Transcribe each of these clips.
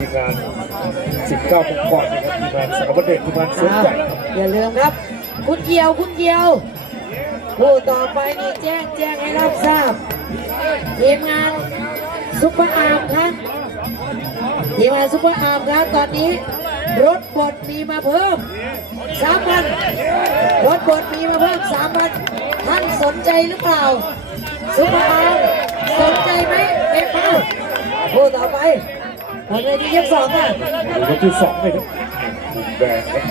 ทีมงาน 19ปกครอนะครับทีมงานสารวัตเด็กทีมงานสวนใหญ่อย่าลืมครับ คุณเกียวคุณเกียวผู้ต่อไปนี่แจ้งแจ้งให้รับทราบทีมงานซุปเปอร์อาร์มครับทีมงานซุปเปอร์อาร์มครับตอนนี้รถบดมีมาเพิ่มสามพันรถบดมีมาเพิ่มสามพันท่านสนใจหรือเปล่าซุปเปอร์อาร์มสนใจไหมเอ็มมาผู้ต่อไป ผลเลยที่ยกสองอะยู่คนที่สองเลยครับมุมแดงครับ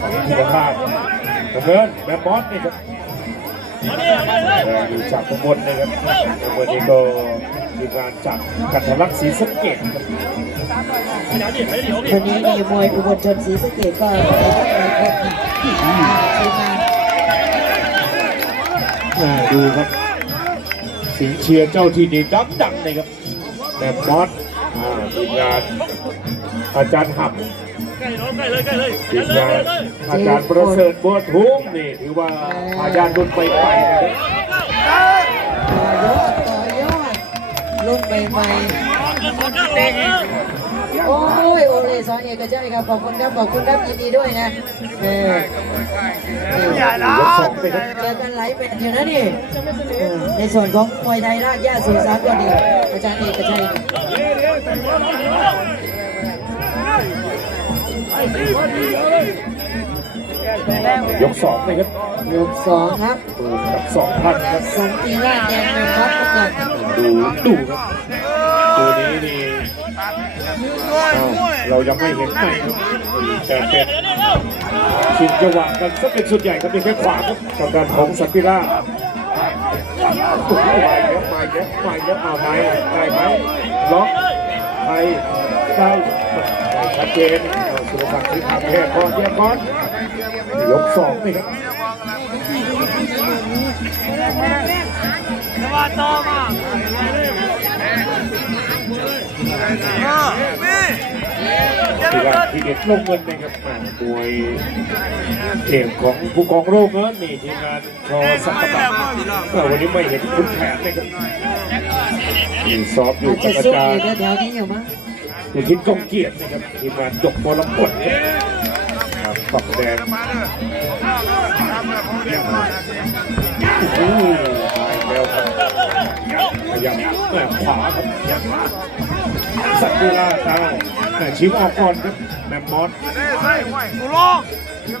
ฝั่งธีรพาสดำเนินแบมบอสนี่ครับดงอยู่จากข้างบนนะครับวันนี้ก็มีการจับกันทลักศรีสเกดครับวันนี้นี่มวยอุบลชนศรีสเกดก็มาดูครับสิงเชียร์เจ้าที่ดีดังดังเลยครับแบมบอส อ่าทีมงานอาจารย์หับใกล้เลยใกล้เลยใกล้เลยทีมงานอาจารย์ประเสริฐบัวทุ่งนี่ถือว่าอาญารุ่นไปไปนะครับต่อยอดต่อยอดลงใหม่ๆโอ้ยโอเลสอนเอกชัยครับขอบคุณครับขอบคุณครับยินดีด้วยนะเออนี่ยกสองไปครับเจอกันหลายเป็นอยู่นะนี่เออในส่วนของมวยไทยรากหญ้าสื่อสารก็ดีอาจารย์เอกชั ยยกสองไปครับยกสองครับเปิดกับสองพันครับสันติราชแดงเมืองพัดประกาศดูดูครับตัวนี้นี่อ้าวเรายังไม่เห็นไหนครับแต่เป็นชิงจังหวะกันสักเป็นสุดใหญ่ครับเป็นแค่ขวาครับกับการของสันติราชโอ้โหมาเยอะมาเยอะมาเยอะเอาไหนได้ไหม เจนสุรศักดิ์ที่ขาแพทย์ก่อนแยกก่อนยกสองนี่ครับสวัสดีมาเออนี่เดี๋ยวทีเดิละนทีเด็ดลงเงินนะครับอ่ามวยเอกของผู้กองโรงเงินนี่ทีมงานชอสักกะบังก็วันนี้ไม่เห็นคุณแผนเลยครับนี่สอบอยู่อาจกับจะอาซุ่มจารอยู่ ย์แถวๆนี้อยู่มั้งอยู่ที่กองเกียรตินะครับทีมงานยกบอลกดครับฝักแดงโอ้โหมาอีกแล้วครับพยายามแม่ขวาครับสัตว์เวลาตาแต่ชิมออกก่อนครับแมมมอสใช่ไหวกูลง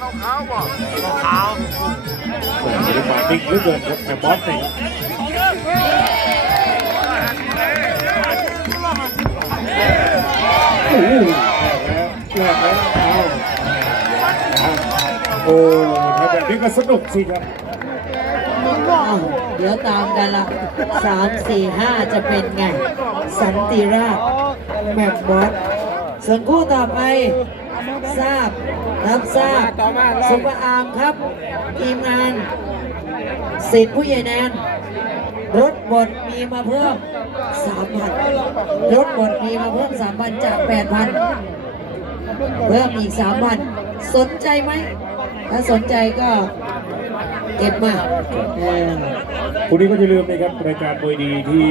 เราขาวบ่เราขาวแต่ไม่ได้มานิ่งเหลือเกินครับแมมมอสเนี่ย ก็สนุกสิครับ อ้าวเดี๋ยวตามกันละสามสี่ห้าจะเป็นไง สันติราชแมปบอสส่วนคู่ต่อไปทราบรับทราบซุปเปอร์อาร์มครับทีมงานสิทธิ์ผู้ใหญ่แนนรถบดมีมาเพิ่มสามพันรถบดมีมาเพิ่มสามพันจากแปดพัน เพิ่มอีกสามพัน สนใจไหม ถ้าสนใจก็เก็บมาเออคุณนี้ก็อย่าลืมนะครับรายการมวยดีที่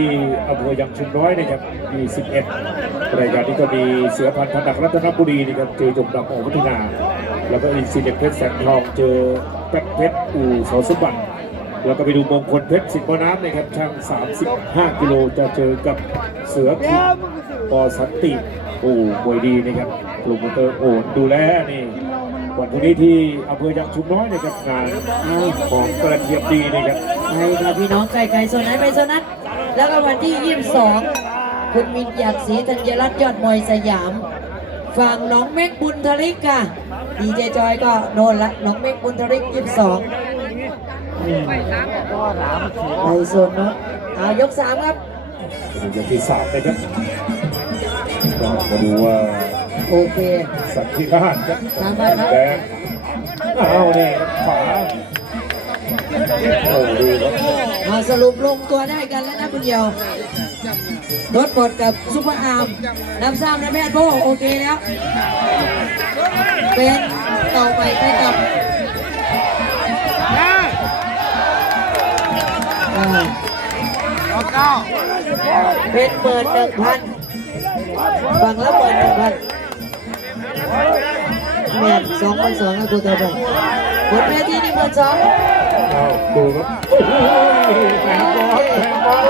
อำเภอยางชุมน้อยนะครับมี11 รายการนี้ก็มีเสือพันธ์พันดักรัตนบุรีนะครับเจอจงดำโอพัฒนา แล้วก็อินซีเด็กเพชรแสงทองเจอแป๊กเพชรอู่สาสมบัติ แล้วก็ไปดูมงคลเพชรสิบน้ำนะครับช่าง 35 กิโลจะเจอกับเสือคิงปอสันติ โอ้มวยดีนะครับกลุ่มเตอร์โอนดูแลนี่วันพรุ่งนี้ที่อำเภอยางชุมน้อยนะครับงานของกระเทียมดีนะครับไปค่ะพี่น้องไก่ไก่โซนไหนไปโซนนั้นแล้วก็วันที่ 22 คุณมินอยากศรีธัญรัตน์ยอดมวยสยามฝั่งน้องเมฆบุญทริกค่ะดีเจจอยก็โดนละน้องเมฆบุญทริก 22อืม ไปโซนเนาะเอายก3ครับดูอย่างที่สามนะครับก็มาดูว่าโอเคสัตว์ที่ราชครับตามมาครับแดงเอานี่ครับขวาโอ้ดูครับเอาสรุปลงตัวได้กันแล้วนะคุณเดียวรถบดกับซุปเปอร์อาร์มรับทราบนะแพทย์โบโอเคแล้วเป็นต่อไปไปกับ เราเก้าเป็นเปิดหนึ่งพันฝั่งละหมื่นหนึ่งพันแม่สองพันสองนะกูตัวไปบนเวทีหนึ่งพันสองเอาดูครับโอ้โหแข่งบอลแข่งบอล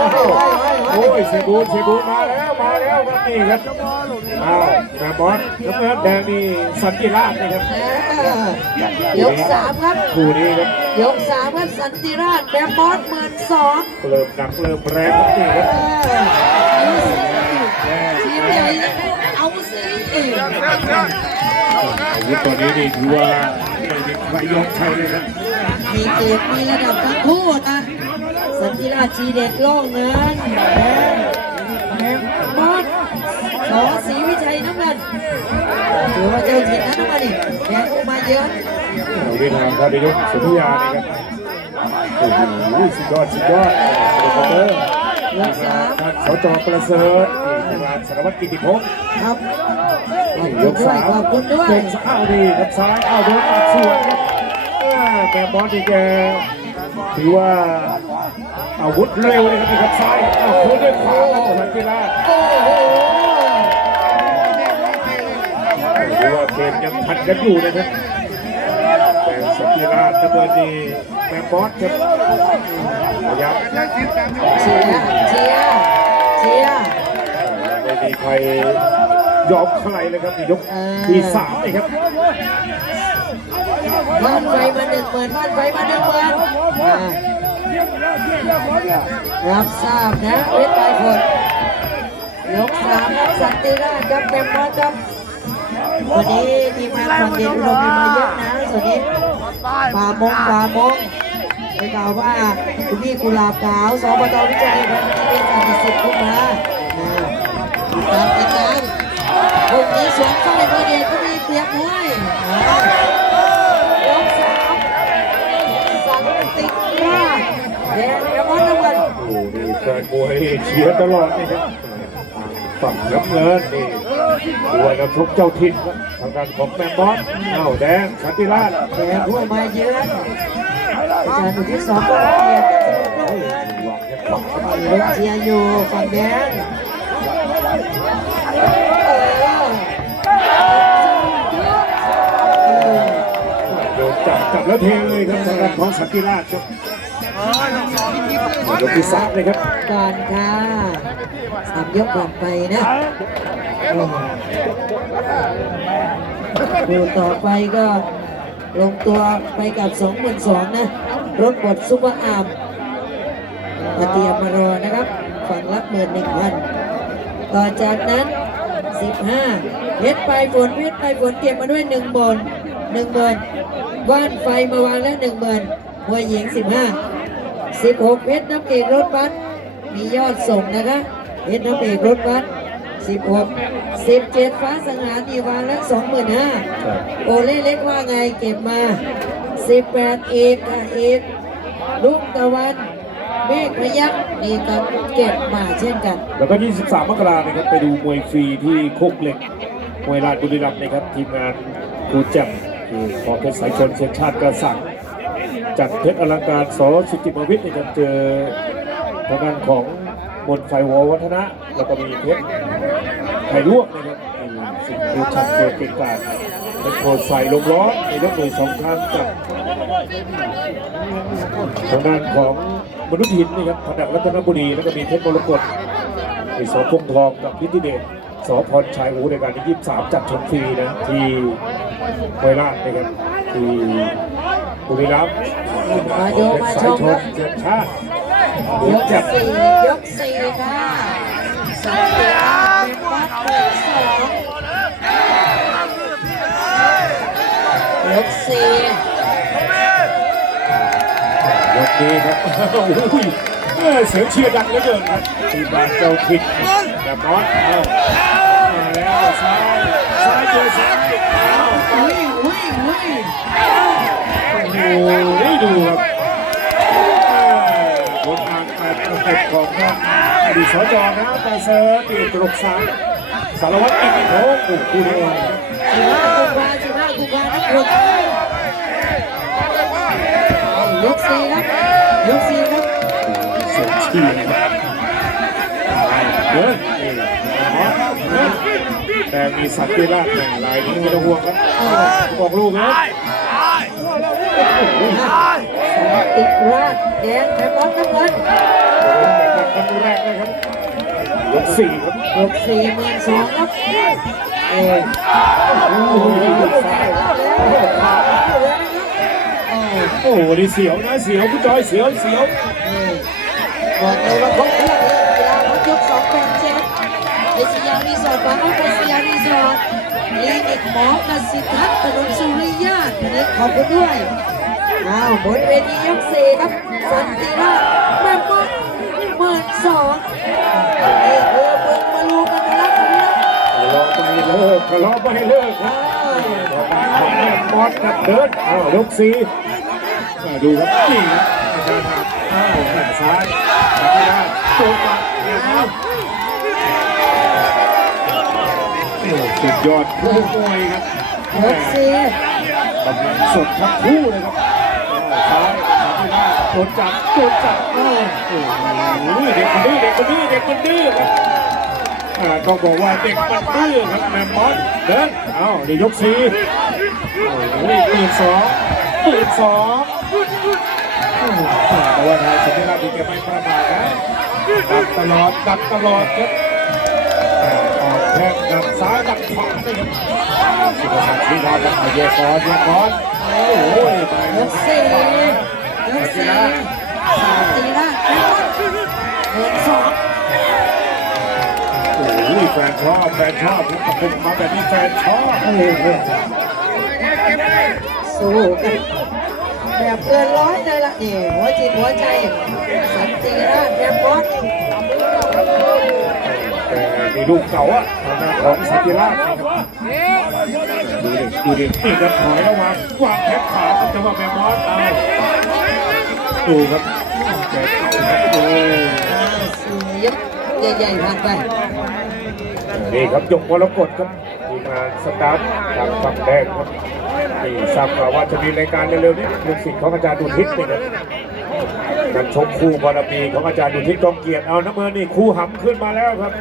โอ้ยเซบูนเซบูนมาแล้วมาแล้วครับนี่ครับอ้าวแข่งบอลน้ำเงินแดงนี่สันติราชนะครับยกสามครับคู่นี้ครับ ยกสามครับสันติราชแบบบอสหมื่นสองเริ่มหนักเริ่มแรงครับนี่ครับทีมใหญ่เอาสิอาวุธตัวนี้นี่ถือว่าไม่มีใครยอมใครเลยครับมีเกรดมีระดับทั้งคู่นะสันติราชชีเด็ดล่องเงินแดงแดงบอสสอศรีวิชัยน้ำเงินถือว่าเจ้าถิ่นนั้นน้ำมันนี่แดงมาเยอะ เวียดนามพระนายกสุธิยานี่ครับโอ้โหสุดยอดสุดยอดโปรโมเตอร์ยกสามท่านสจประเสริฐนี่ทางานสารวัตรกิติพงศ์ครับยกสามขอบคุณด้วยเก่งสะอ้าวดีครับซ้ายอ้าวโดนตัดสวนครับแกบอสนี่แกถือว่าอาวุธเร็วเลยครับนี่ครับซ้ายอ้าวคืนด้วยขวาครับสันติราโอ้โหถือว่าเกมยังทันกันอยู่นะครับ แต่สันติราชถ้าเกิดนี่แม่บอสครับพยายามเชียร์เชียร์เชียร์ไม่มีใครยอมใครเลยครับนี่ยกที่สามเลยครับบ้านไฟมาหนึ่งหมื่นบ้านไฟมาหนึ่งหมื่นอ่ารับทราบนะเวทไปผลยกสามครับสันติราชครับแบมบอสครับวันนี้ทีมงานฝั่งเด็กเรามีมาเยอะนะส่วนนี้ ป่ามงป่ามงไปกล่าวว่าคุณพี่กุหลาบขาวสอบตวิจัยครับที่เป็นการสิทธิ์ขึ้นมาอ่าติดตามกันนะพรุ่งนี้สวนสร้อยพระเดชก็มีเปรียบด้วยอ่ายกสามสันติราชแดงแบมบอสน้ำเงินโอ้โหนี่แฟนมวยเชียร์ตลอดนี่ครับฝั่งน้ำเงินนี่ ตัวยนักชกเจ้าถิ่นครับทางด้านของแมมบอสเอ้าแดงสันติราชแดงผู้มาเยือนอาจารย์อุทิศสองก็เกียรติสนุกด้วยวางแค่ขวาเข้ามาเลยรถเชียร์อยู่ฝั่งแดงโดนจับจับแล้วเทเลยครับทางด้านของสันติราชครับยกที่สามเลยครับก่อนค่ะสามยกก่อนไปนะ ดูต่อไปก็ลงตัวไปกับ2 2 0 0 0นะ รถบดซุปเปอร์อาร์มมาเตรียมมารอนะครับ ฝั่งละหมื่นหนึ่งพันต่อจากนั้น 15เพชรไปฝนเพชรไปฝนเก็บมาด้วย1บน1เบินว่านไฟมาวางแล้ว1เบินมวยหญิง 15 16เพชรน้ำเอกรถบัสมียอดส่งนะคะเพชรน้ำเอกรถบัส 16 17ฟ้าสังหารมีวางแล้ว25,000โอเล่เล็กว่าไงเก็บมา18เอกค่ะเอกลุงตะวันเมฆพยักนี่ก็เก็บมาเช่นกัน แล้วก็ 23 มกราคมนะครับ ไปดูมวยฟรีที่โคกเหล็ก มวยราชบุรีรัมย์นะครับ ทีมงานครูแจ่มคือขอเพชรสายชนเชียนชาติกระสังจัดเพชรอลังการสอสุจิมวิทย์นะครับเจอทางด้านของ มนไฟวอวัฒนะแล้วก็มีเพชรไผ่ลวกนะครับมีสิ่งที่ชัดเจนเก่งกาจเป็นโคใส่ลงล้อในยกมือสองครั้งกับทางด้านของมนุษย์หินนะครับพนักรัตนบุรีแล้วก็มีเพชรมรกตมีสอพงทองกับพิธิเดชสอพรชัยอ้ในการที่ 23 จัดชมฟรีนะที่โคราชนะครับที่บุรีรัมย์มาดูมาชมครับเจ็ดชาติ ยกสี่ยกสี่ค่ะสอาเป็นวัดเป็นสองยกสี่ยกนี้ครับโอ้โหเอ้ยเสียงเชียร์ดังเหลือเกินครับทีมบาเจ้าถิ่นแบบน้อยเอามาแล้วซ้ายซ้ายเจอซ้ายเอาอุ้ยอุ้ยอุ้ยโอ้โหได้ดูครับผลงา นแปดของท่านอดีตสจนะไปเซอร์ตีตรกสามสารวัตรเอกโถปุกคู่นี้สิบห้ากุมภาสิบห้ากุมภานะคุณยกสี่ครับยกสี่ครับเสียงชีครับเดินแต่มีสันติราชแหม่ลายนี้ไม่ต้องห่วงครับออกลูกนะติดราดแดงแถมบอลน้ำเงิน กันแรกนะครับยกสี่ครับยกสี่หมื่นสองครับเออโอ้โหซ้ายเออโอ้โหนี่เสียวนะเสียวผู้จอยเสียวเสียวบอกเลยว่าครบเครื่องเลยเวลาเขายกสองแปดเจ็ดไอสยามรีสอร์ทบางอ้อไอสยามรีสอร์ทคลินิกหมอกสิทธัตถนนสุริยาตวันนี้ขอบคุณด้วยอ้าวบนเวทียกสี่ครับสันติราชแม่ป๊อกหมื่น สองนี่คือเบิ้งมาลูกันนะครับพี่นะรอไม่เลิกรอไม่เลิกครับของแม่บอสกับเดินอ้าวยกสี่มาดูครับนี่ครับอาจารย์ครับแขนซ้ายติราชตัวปัดเดี๋ยวครับสุดยอดคู่มวยครับยกสี่สดทั้งคู่เลยครับซ้าย โดนจับโดนจับโอ้โหเด็กคนดื้อเด็กคนดื้อเด็กคนดื้อครับอ่าต้องบอกว่าเด็กมันดื้อครับแมมมอสเดินเอ้าเดี๋ยวยกสีโอ้โหหมื่นสองหมื่นสองแต่ว่าทางสัญลักษณ์ดีแกไม่ประมาทนะดักตลอดดักตลอดครับออกแข้งดักซ้ายดักขวาเลยครับสุภาพที่เราจะมาเยกอนเยกอนโอ้โหไปยกสี่ ยกสี่สันติราชแม่ป๊อกหมื่นสองโอ้โหแฟนชอบแฟนชอบผมผมมาแบบนี้แฟนชอบโอ้โหสู้กันแบบเกินร้อยเลยล่ะนี่หัวจิตหัวใจ สันติราชแม่ป๊อกแต่มีลูกเก่าอะทางด้านของสันติราชนะครับดูดิดูดินี่ครับถอยออกมาวางแข้งขาครับจังหวะแมมมอสเอา ดูครับแกเข่าครับโอ้สี่ยกใหญ่ๆผ่านไปนี่ครับยกมรกตครับทีมงานสตาร์ททางฝั่งแดงครับนี่ทราบข่าวว่าจะมีรายการเร็วๆนี้ลูกศิษย์ของอาจารย์ดุทิศนี่ครับการชกคู่บารมีของอาจารย์ดุทิศกองเกียรติเอาน้ำเงินนี่คู่หำขึ้นมาแล้วครับ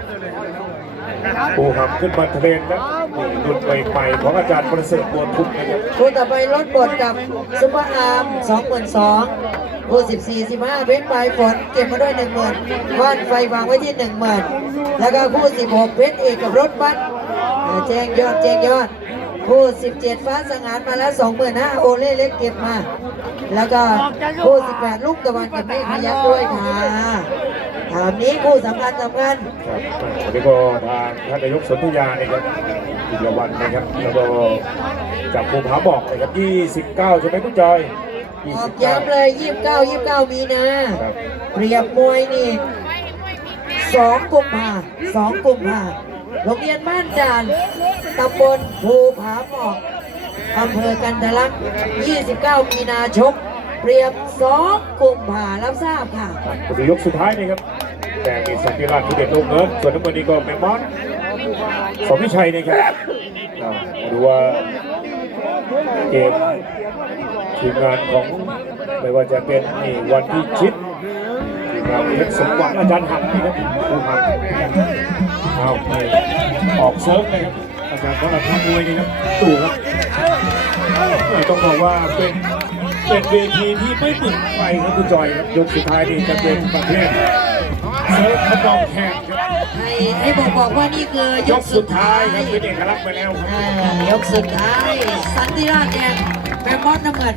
คู่หำขึ้นมาเทรนแล้วนี่รุ่นใหม่ๆของอาจารย์ประเสริฐบัวทุกข์นะครับคู่ต่อไปลดบทกับซุปเปอร์อาร์มสองหมื่นสอง คู่สิบสี่สิบห้าเพชรปลายฝนเก็บมาด้วยหนึ่งหมื่นว่านไฟวางไว้ที่หนึ่งหมื่นแล้วก็คู่สิบหกเพชรเอกกับรถบัสแจ้งยอดแจ้งยอดคู่สิบเจ็ดฟ้าสงานมาแล้วสองหมื่นห้าโอเล่เล็กเก็บมา แล้วก็คู่สิบแปดลูกตะวันกับไม่ขยักด้วยค่ะถามนี้คู่สำคัญสำคัญครับวันนี้ก็ทางท่านนายกสนธยาเนี่ยครับอีกวันนะครับแล้วก็จับภูผาบอกนะครับ29ใช่ไหมคุณจอย ออกย้ำเลยยี่สิบเก้ายี่สิบเก้ามีนาครับเปรียบมวยนี่สองกุมภาสองกุมภาโรงเรียนบ้านด่านตำบลภูผาหมอกอำเภอกันทะลัก29 มีนาชก เปรียบสองกุมภารับทราบค่ะปฏิยกสุดท้ายนี่ครับ แต่มีสันติราชทุเด็ดลงเงินส่วนน้ำมันนี้ก็แมมมอสสมพิชัยนี่ครับอ่ามาดูว่าเกม ทีมงานของไม่ว่าจะเป็นนี่วันที่ชิดทีมงานเพชรสมหวังอาจารย์หักนี่ครับผู้หักเอานี่ออกเซิร์ฟเลยครับอาจารย์สำหรับทามวยนี่ครับดูครับต้องบอกว่าเป็นเป็นเวทีที่ไม่เหมือนใครครับคุณจอยครับยกสุดท้ายนี่จะเป็นประเภทเซิร์ฟกระดองแขกครับให้ให้บอกบอกว่านี่คือยกสุดท้ายครับเป็นเอกลักษณ์ไปแล้วครับยกสุดท้ายสันติราชแดง แมมมอสน้ำเงิน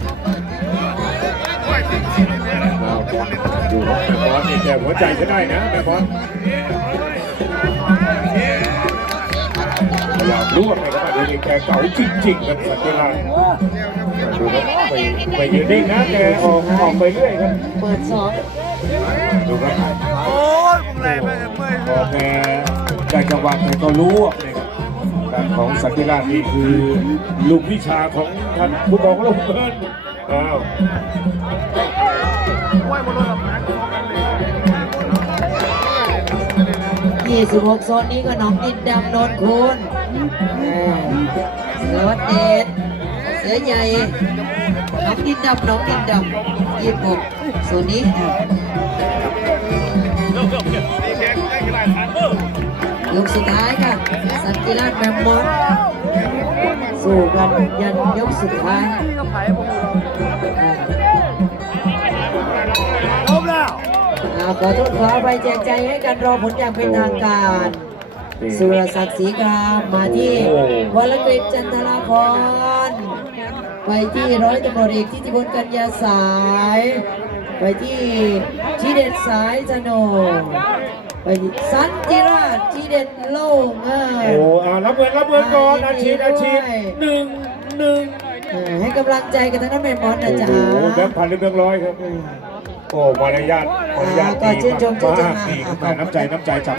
เอาดูครับแม่บอสนี่แกหัวใจจะได้นะแม่บอสพยายามร่วมเลยครับดูดิแกเก่าจริงๆครับสันติราชดูครับไปไปยืนนิ่งนะแกออกออกไปเรื่อยครับเปิดสองดูครับโอ้ยมึงแรงไม่ไม่พอแกได้จังหวะแกก็รู้เลย ครับการของสันติราชนี่คือลูกวิชาของท่านผู้กองลงเงินอ้าวยี่สิบหกโซนนี้ก็น้องดินดำโนนคูนอ่าเสือวัดเดชเสือใหญ่ น้องดินดำน้องดินดำยี่สิบหกโซนนี้อะ ยกสุดท้ายค่ะ สันติราชแมมมอสสู้กันยันยกสุดท้ายอ่าจบแล้วอ่าขอโทษขอไปแจกใจให้กันรอผลอย่างเป็นทางการ สุรศักดิ์ศรีกรามมาที่วรกฤษจันทราพรไปที่ร้อยตำรวจเอกทิติพลกัญญาสาย ไปที่ทีเด็ดสายธโน ไปที่สันติราชทีเด็ดโล่งเอโอ้ออารับเงินรับเงินก่อนอาชีพอาชีพหนึ่งหนึ่งเออให้กำลังใจกันทั้งนั้นแม่มอสนะโอ้จ๊ะ โหแบงค์พันหรือแบงค์ร้อยครับเออโอ้มารยาทมารยาทอ่าก็ดีชื่นชมชื่นชมมาก ดีครับแม่น้ำใจน้ำใจจาก